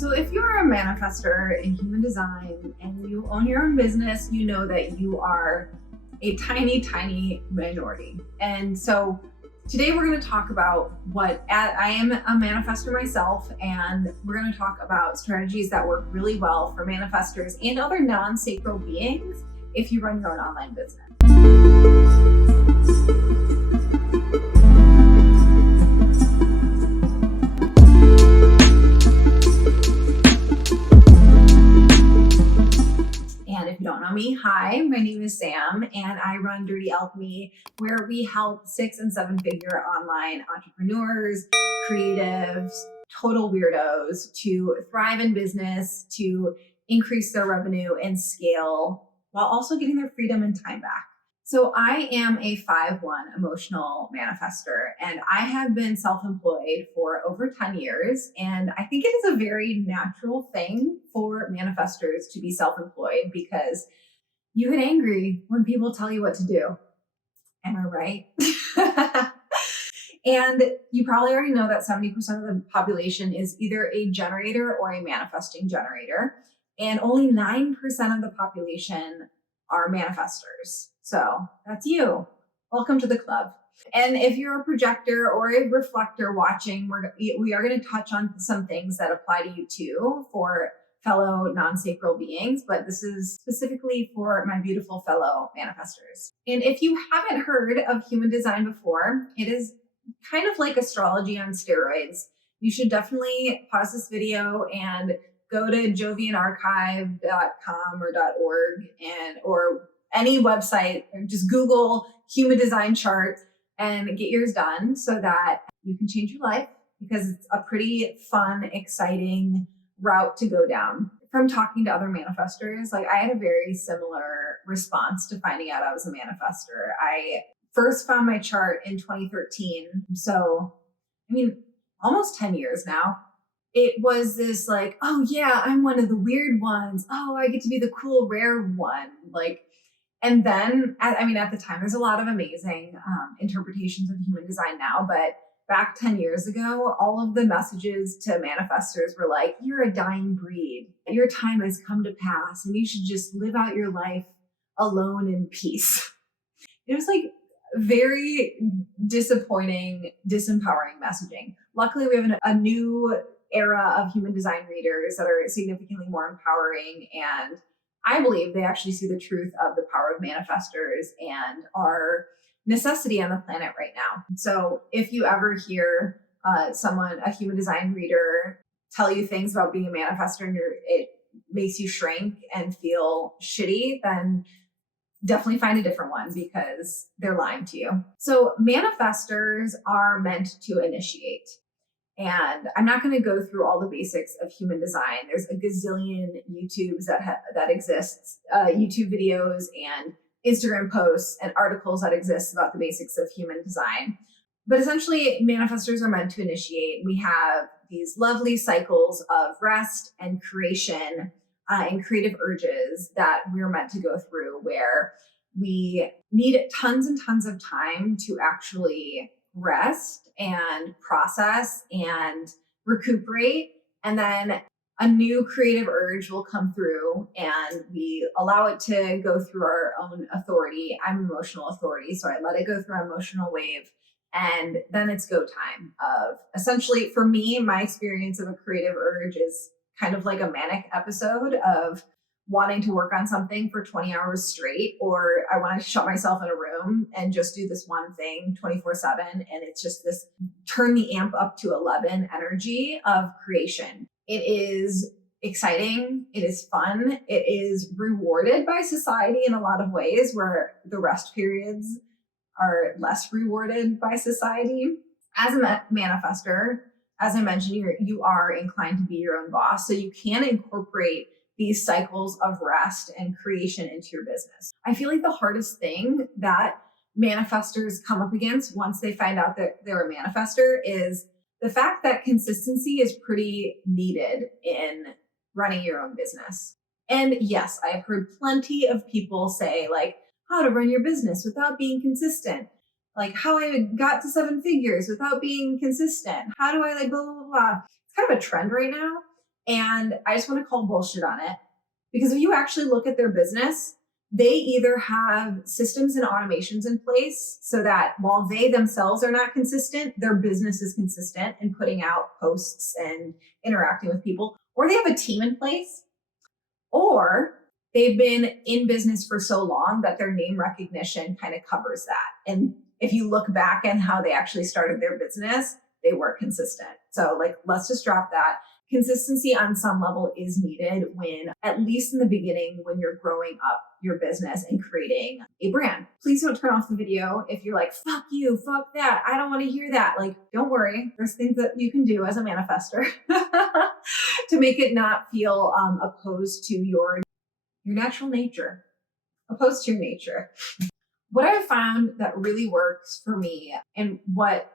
So if you're a manifestor in human design and you own your own business, you know that you are a tiny, tiny minority. And so today we're going to talk about I am a manifestor myself, and we're going to talk about strategies that work really well for manifestors and other non-sacral beings if you run your own online business. And if you don't know me, hi, my name is Sam, and I run Dirty Alchemy, where we help 6- and 7-figure online entrepreneurs, creatives, total weirdos to thrive in business, to increase their revenue and scale, while also getting their freedom and time back. So I am a 5/1 emotional manifestor, and I have been self-employed for over 10 years. And I think it is a very natural thing for manifestors to be self-employed because you get angry when people tell you what to do. Am I right? And you probably already know that 70% of the population is either a generator or a manifesting generator. And only 9% of the population are manifestors. So that's you. Welcome to the club. And if you're a projector or a reflector watching, we are going to touch on some things that apply to you too for fellow non-sacral beings, but this is specifically for my beautiful fellow manifestors. And if you haven't heard of human design before, it is kind of like astrology on steroids. You should definitely pause this video and go to jovianarchive.com or .org or any website, or just Google human design chart and get yours done so that you can change your life, because it's a pretty fun, exciting route to go down. From talking to other manifestors, I had a very similar response to finding out I was a manifestor. I first found my chart in 2013. So, almost 10 years now. It was this oh yeah, I'm one of the weird ones. Oh, I get to be the cool, rare one. And then, at the time, there's a lot of amazing interpretations of human design now, but back 10 years ago, all of the messages to manifestors were like, you're a dying breed. Your time has come to pass and you should just live out your life alone in peace. It was very disappointing, disempowering messaging. Luckily, we have a new era of human design readers that are significantly more empowering, and I believe they actually see the truth of the power of manifestors and our necessity on the planet right now. So if you ever hear a human design reader, tell you things about being a manifestor and it makes you shrink and feel shitty, then definitely find a different one, because they're lying to you. So manifestors are meant to initiate. And I'm not going to go through all the basics of human design. There's a gazillion YouTubes that exists, YouTube videos and Instagram posts and articles that exist about the basics of human design. But essentially, manifestors are meant to initiate. We have these lovely cycles of rest and creation and creative urges that we're meant to go through, where we need tons and tons of time to actually rest and process and recuperate. And then a new creative urge will come through and we allow it to go through our own authority. I'm emotional authority, so I let it go through our emotional wave. And then it's go time of, essentially, for me, my experience of a creative urge is kind of like a manic episode of wanting to work on something for 20 hours straight, or I want to shut myself in a room and just do this one thing 24/7. And it's just this turn the amp up to 11 energy of creation. It is exciting. It is fun. It is rewarded by society in a lot of ways, where the rest periods are less rewarded by society. As a manifestor, as I mentioned, you are inclined to be your own boss. So you can incorporate these cycles of rest and creation into your business. I feel like the hardest thing that manifestors come up against once they find out that they're a manifestor is the fact that consistency is pretty needed in running your own business. And yes, I've heard plenty of people say how to run your business without being consistent. How I got to 7 figures without being consistent. How do I blah, blah, blah, blah. It's kind of a trend right now. And I just want to call bullshit on it, because if you actually look at their business, they either have systems and automations in place so that while they themselves are not consistent, their business is consistent in putting out posts and interacting with people, or they have a team in place, or they've been in business for so long that their name recognition kind of covers that. And if you look back at how they actually started their business, they were consistent. So like, let's just drop that. Consistency on some level is needed when, at least in the beginning, when you're growing up your business and creating a brand. Please don't turn off the video if you're like, fuck you, fuck that, I don't want to hear that. Like, don't worry. There's things that you can do as a manifestor to make it not feel opposed to your natural nature, opposed to your nature. What I found that really works for me and what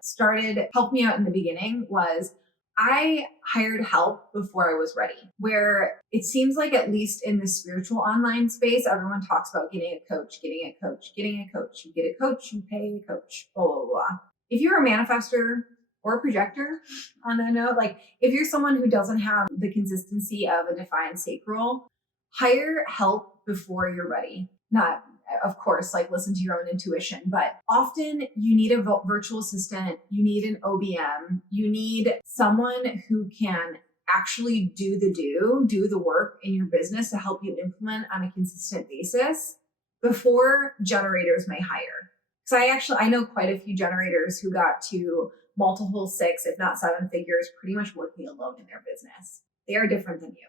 helped me out in the beginning was I hired help before I was ready, where it seems like, at least in the spiritual online space, everyone talks about getting a coach, getting a coach, getting a coach. You get a coach, you pay a coach, blah, blah, blah. If you're a manifestor or a projector, on that note, like if you're someone who doesn't have the consistency of a defined sacral, hire help before you're ready. Not, of course, like listen to your own intuition, but often you need a virtual assistant, you need an OBM, you need someone who can actually do the work in your business to help you implement on a consistent basis before generators may hire. Because I know quite a few generators who got to multiple 6, if not 7 figures, pretty much working alone in their business. They are different than you.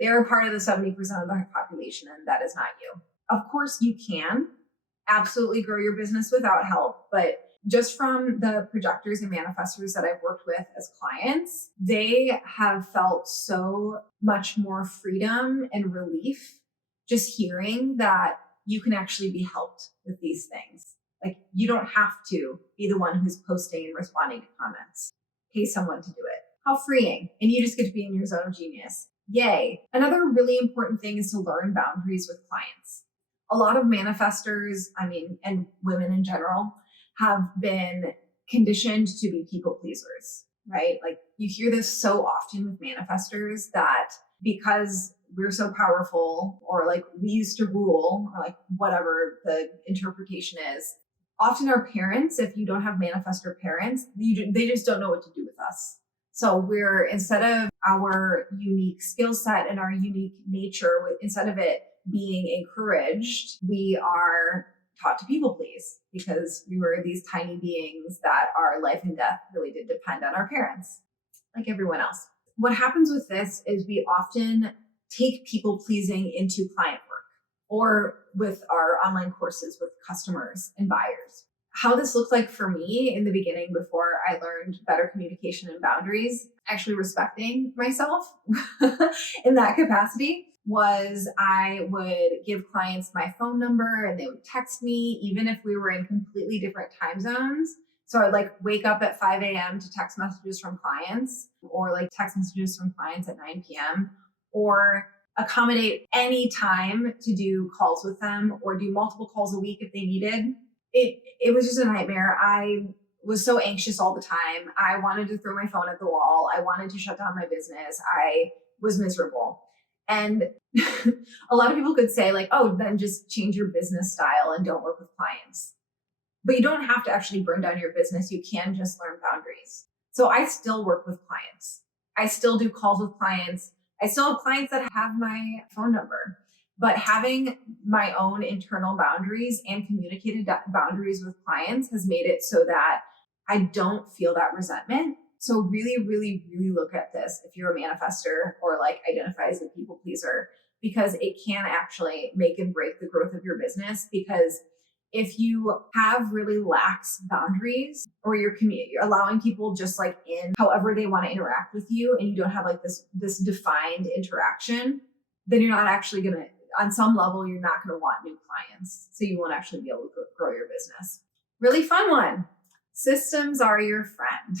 They are part of the 70% of the population, and that is not you. Of course, you can absolutely grow your business without help, but just from the projectors and manifestors that I've worked with as clients, they have felt so much more freedom and relief just hearing that you can actually be helped with these things. Like, you don't have to be the one who's posting and responding to comments. Pay someone to do it. How freeing. And you just get to be in your zone of genius. Yay. Another really important thing is to learn boundaries with clients. A lot of manifestors, and women in general, have been conditioned to be people pleasers, right? Like, you hear this so often with manifestors that because we're so powerful, or like we used to rule, or like whatever the interpretation is, often our parents, if you don't have manifestor parents, they just don't know what to do with us. So instead of our unique skill set and our unique nature, instead of it being encouraged, we are taught to people please, because we were these tiny beings that our life and death really did depend on our parents, like everyone else. What happens with this is we often take people pleasing into client work, or with our online courses with customers and buyers. How this looked like for me in the beginning, before I learned better communication and boundaries, actually respecting myself in that capacity, was I would give clients my phone number and they would text me, even if we were in completely different time zones. So I'd like wake up at 5 a.m. to text messages from clients, or like text messages from clients at 9 p.m., or accommodate any time to do calls with them, or do multiple calls a week if they needed. It was just a nightmare. I was so anxious all the time. I wanted to throw my phone at the wall. I wanted to shut down my business. I was miserable. And a lot of people could say like, oh, then just change your business style and don't work with clients. But you don't have to actually burn down your business. You can just learn boundaries. So I still work with clients. I still do calls with clients. I still have clients that have my phone number. But having my own internal boundaries and communicated boundaries with clients has made it so that I don't feel that resentment. So really, really, really look at this if you're a manifestor or like identify as a people pleaser, because it can actually make and break the growth of your business. Because if you have really lax boundaries, or you're allowing people just like in however they want to interact with you, and you don't have like this defined interaction, then you're not actually going to, on some level, you're not going to want new clients. So you won't actually be able to grow your business. Really fun one. Systems are your friend.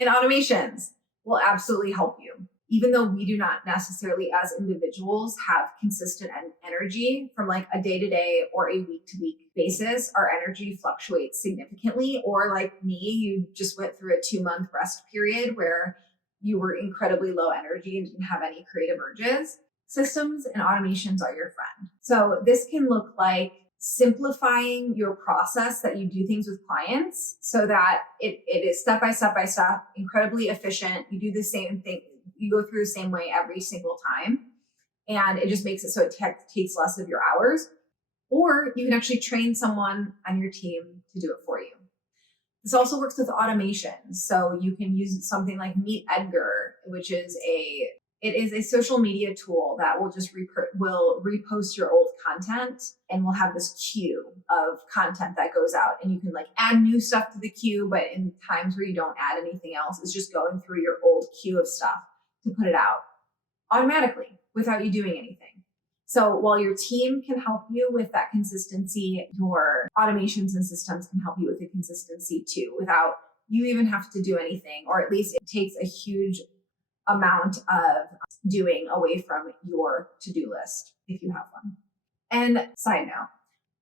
And automations will absolutely help you. Even though we do not necessarily as individuals have consistent energy from like a day-to-day or a week-to-week basis, our energy fluctuates significantly. Or like me, you just went through a 2-month rest period where you were incredibly low energy and didn't have any creative urges, systems and automations are your friend. So this can look like simplifying your process that you do things with clients so that it is step by step by step, incredibly efficient. You do the same thing, you go through the same way every single time. And it just makes it so it takes less of your hours. Or you can actually train someone on your team to do it for you. This also works with automation. So you can use something like Meet Edgar, which is a social media tool that will just will repost your old content and will have this queue of content that goes out, and you can like add new stuff to the queue, but in times where you don't add anything else, it's just going through your old queue of stuff to put it out automatically without you doing anything. So while your team can help you with that consistency, your automations and systems can help you with the consistency too, without you even have to do anything, or at least it takes a huge amount of doing away from your to-do list if you have one. And side note,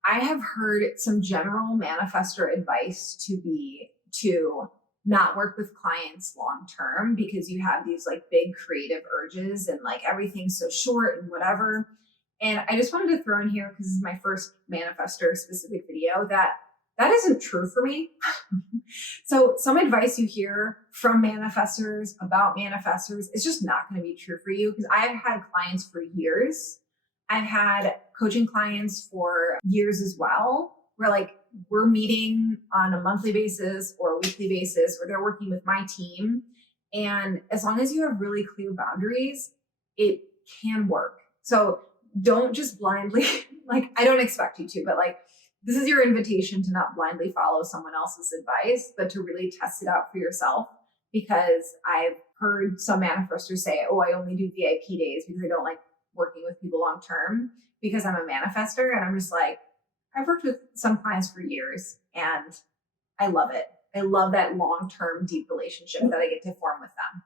I have heard some general manifestor advice to not work with clients long-term because you have these like big creative urges and like everything's so short and whatever. And I just wanted to throw in here, because this is my first manifestor specific video, that isn't true for me. So some advice you hear from manifestors about manifestors is just not going to be true for you, because I've had clients for years. I've had coaching clients for years as well, where like we're meeting on a monthly basis or a weekly basis, or they're working with my team. And as long as you have really clear boundaries, it can work. So don't just blindly, like, I don't expect you to, but like, this is your invitation to not blindly follow someone else's advice, but to really test it out for yourself. Because I've heard some manifestors say, oh, I only do VIP days because I don't like working with people long term because I'm a manifestor. And I'm just like, I've worked with some clients for years and I love it. I love that long-term deep relationship that I get to form with them.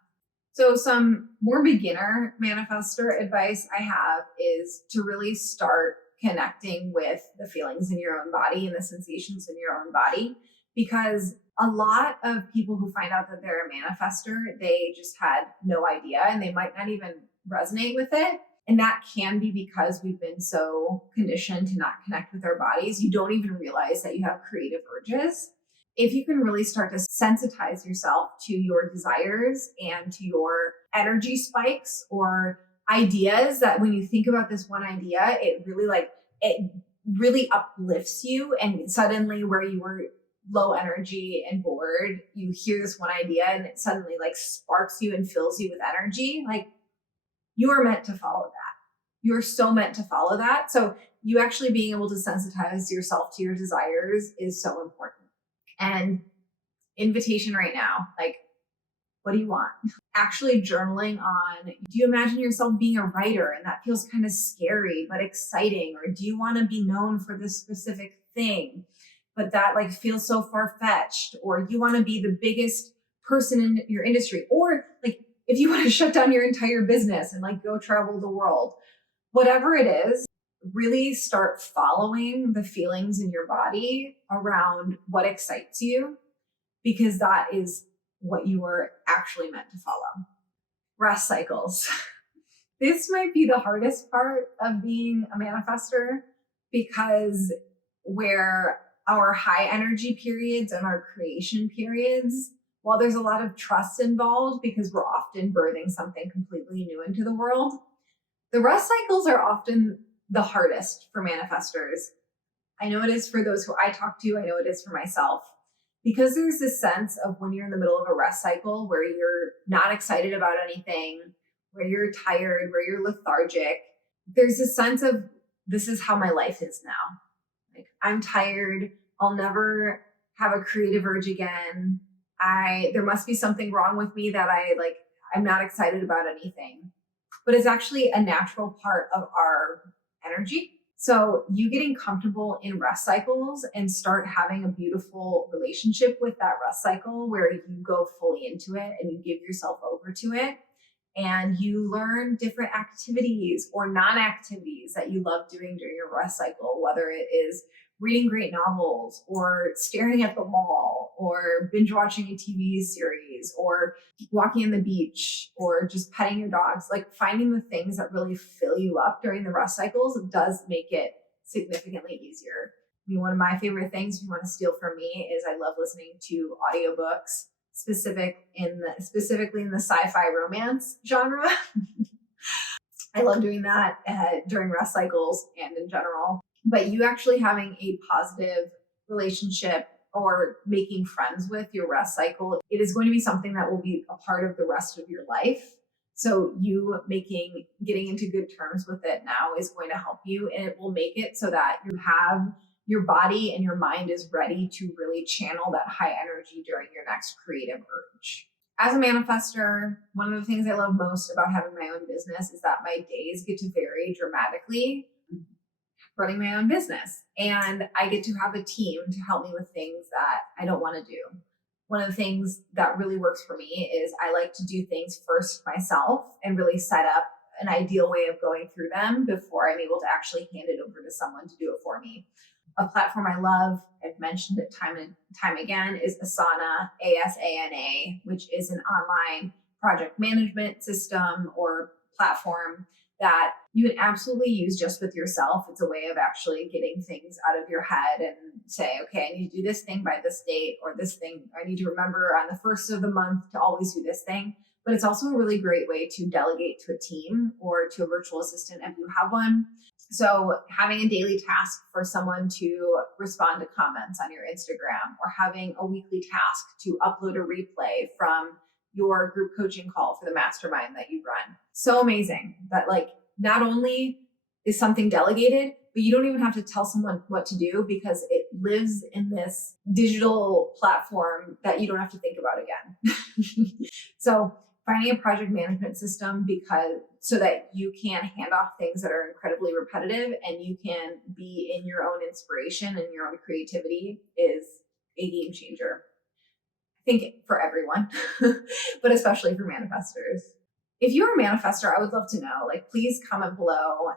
So some more beginner manifestor advice I have is to really start connecting with the feelings in your own body and the sensations in your own body, because a lot of people who find out that they're a manifestor, they just had no idea and they might not even resonate with it. And that can be because we've been so conditioned to not connect with our bodies. You don't even realize that you have creative urges. If you can really start to sensitize yourself to your desires and to your energy spikes or ideas, that when you think about this one idea, it really uplifts you. And suddenly where you were low energy and bored, you hear this one idea and it suddenly like sparks you and fills you with energy. Like, you are meant to follow that. You're so meant to follow that. So you actually being able to sensitize yourself to your desires is so important. And invitation right now, like, what do you want? Actually journaling on, do you imagine yourself being a writer and that feels kind of scary but exciting? Or do you want to be known for this specific thing, but that like feels so far-fetched? Or you want to be the biggest person in your industry? Or like, if you want to shut down your entire business and like go travel the world, whatever it is, really start following the feelings in your body around what excites you, because that is what you are actually meant to follow. Rest cycles. This might be the hardest part of being a manifestor, because where our high energy periods and our creation periods, while there's a lot of trust involved because we're often birthing something completely new into the world, the rest cycles are often the hardest for manifestors. I know it is for those who I talk to. I know it is for myself, because there's this sense of when you're in the middle of a rest cycle where you're not excited about anything, where you're tired, where you're lethargic. There's this sense of, this is how my life is now. Like, I'm tired. I'll never have a creative urge again. There must be something wrong with me that I'm not excited about anything. But it's actually a natural part of our energy. So you getting comfortable in rest cycles and start having a beautiful relationship with that rest cycle where you go fully into it and you give yourself over to it, and you learn different activities or non-activities that you love doing during your rest cycle, whether it is reading great novels or staring at the wall or binge watching a TV series or walking on the beach or just petting your dogs. Like finding the things that really fill you up during the rest cycles does make it significantly easier. I mean, one of my favorite things, if you want to steal from me, is I love listening to audiobooks, specifically in the sci-fi romance genre. I love doing that during rest cycles and in general. But you actually having a positive relationship or making friends with your rest cycle, it is going to be something that will be a part of the rest of your life. So you getting into good terms with it now is going to help you, and it will make it so that you have your body and your mind is ready to really channel that high energy during your next creative urge. As a manifestor, one of the things I love most about having my own business is that my days get to vary dramatically running my own business. And I get to have a team to help me with things that I don't want to do. One of the things that really works for me is I like to do things first myself and really set up an ideal way of going through them before I'm able to actually hand it over to someone to do it for me. A platform I love, I've mentioned it time and time again, is Asana, ASANA, which is an online project management system or platform that you can absolutely use just with yourself. It's a way of actually getting things out of your head and say, okay, I need to do this thing by this date, or this thing, I need to remember on the first of the month to always do this thing. But it's also a really great way to delegate to a team or to a virtual assistant if you have one. So having a daily task for someone to respond to comments on your Instagram, or having a weekly task to upload a replay from your group coaching call for the mastermind that you run. So amazing that not only is something delegated, but you don't even have to tell someone what to do because it lives in this digital platform that you don't have to think about again. So finding a project management system so that you can hand off things that are incredibly repetitive and you can be in your own inspiration and your own creativity is a game changer. I think for everyone, but especially for manifestors. If you're a manifestor, I would love to know, please comment below.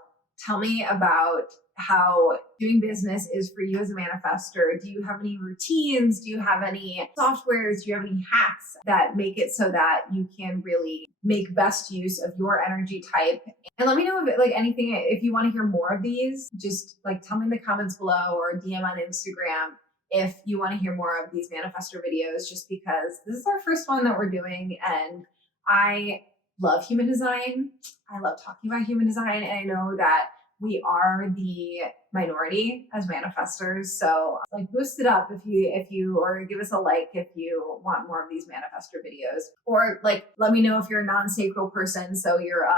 Tell me about how doing business is for you as a manifestor. Do you have any routines? Do you have any softwares? Do you have any hacks that make it so that you can really make best use of your energy type? And let me know if you want to hear more of these, just tell me in the comments below or DM on Instagram if you want to hear more of these manifestor videos, just because this is our first one that we're doing. And I love human design. I love talking about human design. And I know that we are the minority as manifestors. So boost it up if you or give us a like if you want more of these manifestor videos. Or let me know if you're a non-sacral person. So you're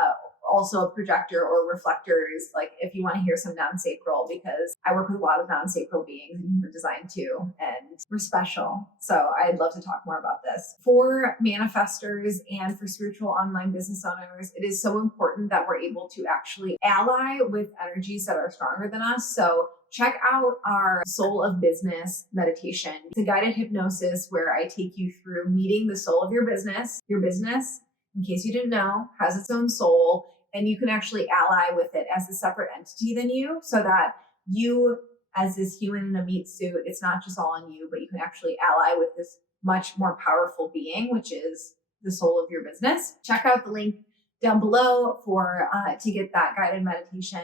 also a projector or reflectors, if you want to hear some non-sacral, because I work with a lot of non-sacral beings in human design too, and we're special. So I'd love to talk more about this. For manifestors and for spiritual online business owners, it is so important that we're able to actually ally with energies that are stronger than us. So check out our Soul of Business meditation. It's a guided hypnosis where I take you through meeting the soul of your business. Your business, in case you didn't know, has its own soul. And you can actually ally with it as a separate entity than you, so that you, as this human in a meat suit, it's not just all on you, but you can actually ally with this much more powerful being, which is the soul of your business. Check out the link down below to get that guided meditation.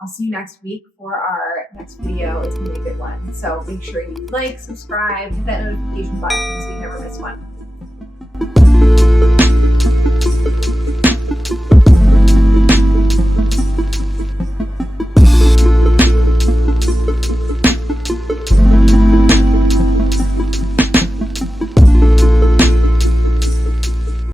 I'll see you next week for our next video. It's gonna be a good one. So make sure you subscribe, hit that notification button so you never miss one.